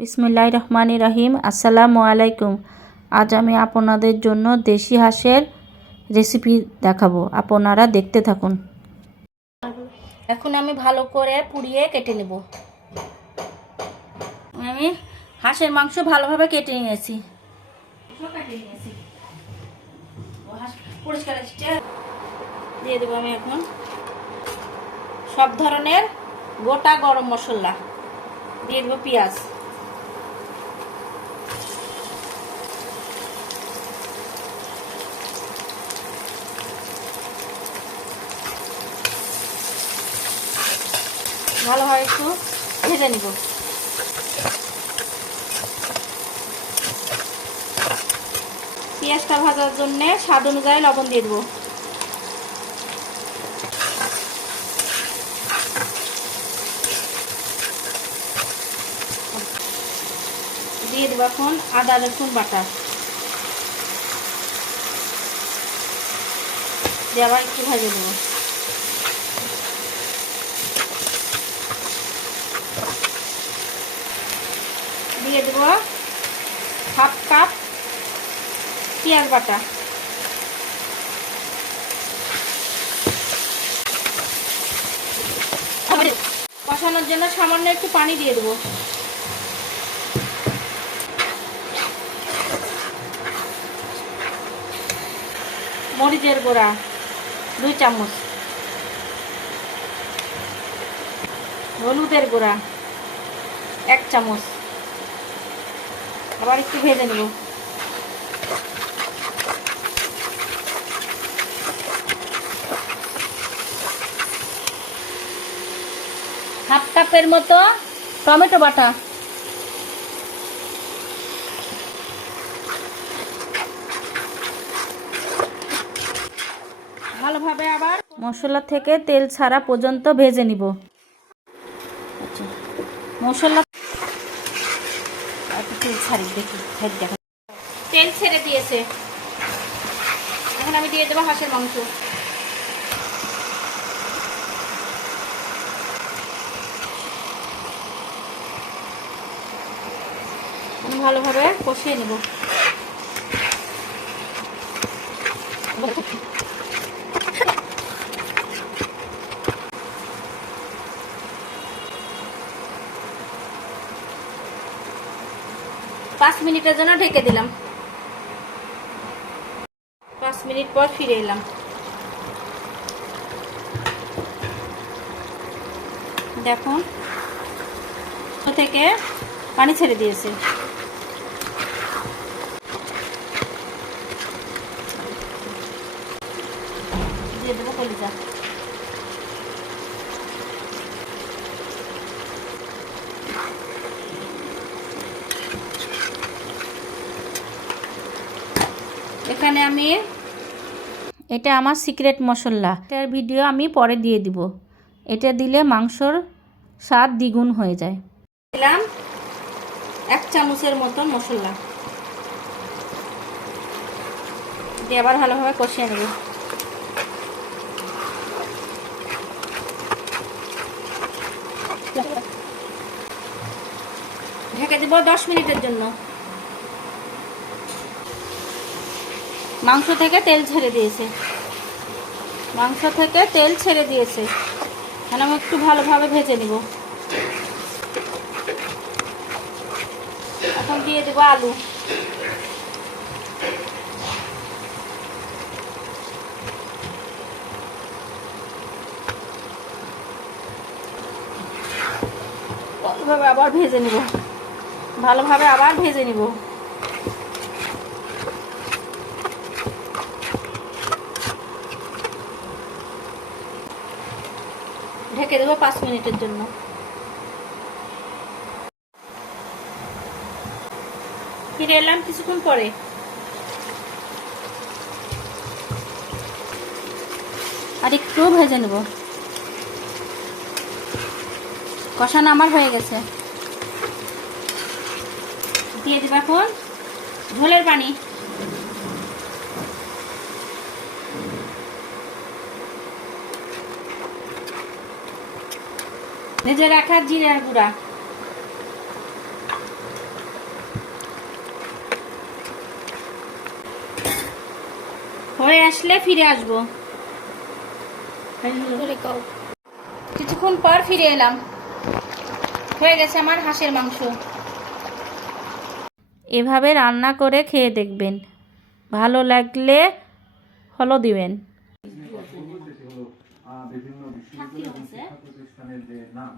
বিসমিল্লাহির রহমানির রহিম। আসসালামু আলাইকুম। আজ আমি আপনাদের জন্য দেশি হাঁসের রেসিপি দেখাবো, আপনারা দেখতে থাকুন। এখন আমি ভালো করে পুড়িয়ে কেটে নেব। আমি হাঁসের মাংস ভালোভাবে কেটে নিয়েছি। পরিষ্কার দিয়ে দেবো আমি এখন সব ধরনের গোটা গরম মশলা দিয়ে দেবো, পেঁয়াজ, ভালোভাবে একটু ভেজে নিব। পেঁয়াজটা ভাজার জন্য স্বাদ অনুযায়ী লবণ দিয়ে দেবো। দিয়ে দেবো এখন আদা রসুন বাটা, দিয়ে আবার একটু ভেজে দেবো। দিয়ে দেবো হাফ কাপ পেঁয়াজ বাটা, কষানোর জন্য সামান্য একটু পানি দিয়ে দেবো। মরিচের গুঁড়া 2 চামচ, হলুদের গুঁড়া 1 চামচ, আবার একটু ভেজে নেব। হাফ কাপের মতো টমেটো বাটা, ভালোভাবে আবার মশলা থেকে তেল ছাড়া পর্যন্ত ভেজে নিব। আচ্ছা, মশলা তেল ছাড়ি দেখি, দেখো তেল ছেড়ে দিয়েছে। এখন আমি দিয়ে দেবো হাঁসের মাংস। আমি ভালোভাবে কষিয়ে নেব। 5 মিনিটের জন্য ঢেকে দিলাম। 5 মিনিট পর ফিরে এলাম। দেখুন থেকে পানি ছেড়ে দিয়েছে। দিয়ে দেবো কলিজা। এখানে আমি এটা আমার সিক্রেট মশলা, এটার ভিডিও আমি পরে দিয়ে দিব। এটা দিলে মাংসর স্বাদ দ্বিগুণ হয়ে যায়। দিলাম 1 চামচের মতো মশলা, দিয়ে আবার ভালোভাবে কষিয়ে নেব। ঢেকে দিব 10 মিনিটের জন্য। মাংস থেকে তেল ছেড়ে দিয়েছে, মাংস থেকে তেল ছেড়ে দিয়েছে। এখন আমি একটু ভালোভাবে ভেজে নিব। এখন দিয়ে দেবো আলু। ভালোভাবে আবার ভেজে নিব, ভালোভাবে আবার ভেজে নিব। ঢেকে দেবো 5 মিনিটের জন্য। ফিরে এলাম কিছুক্ষণ পরে। আর একটু ভেজে নেব। কষানো আমার হয়ে গেছে। দিয়ে দেব এখন ঝোলের পানি। ভেজে রাখা জিরার গুঁড়া, হয়ে আসলে ফিরে আসবো। কিছুক্ষণ পর ফিরে এলাম, হয়ে গেছে আমার হাঁসের মাংস। এভাবে রান্না করে খেয়ে দেখবেন, ভালো লাগলে ফলো দিবেন। বিভিন্ন বিশ্ববিদ্যালয় এবং শিক্ষা প্রতিষ্ঠানের যে নাম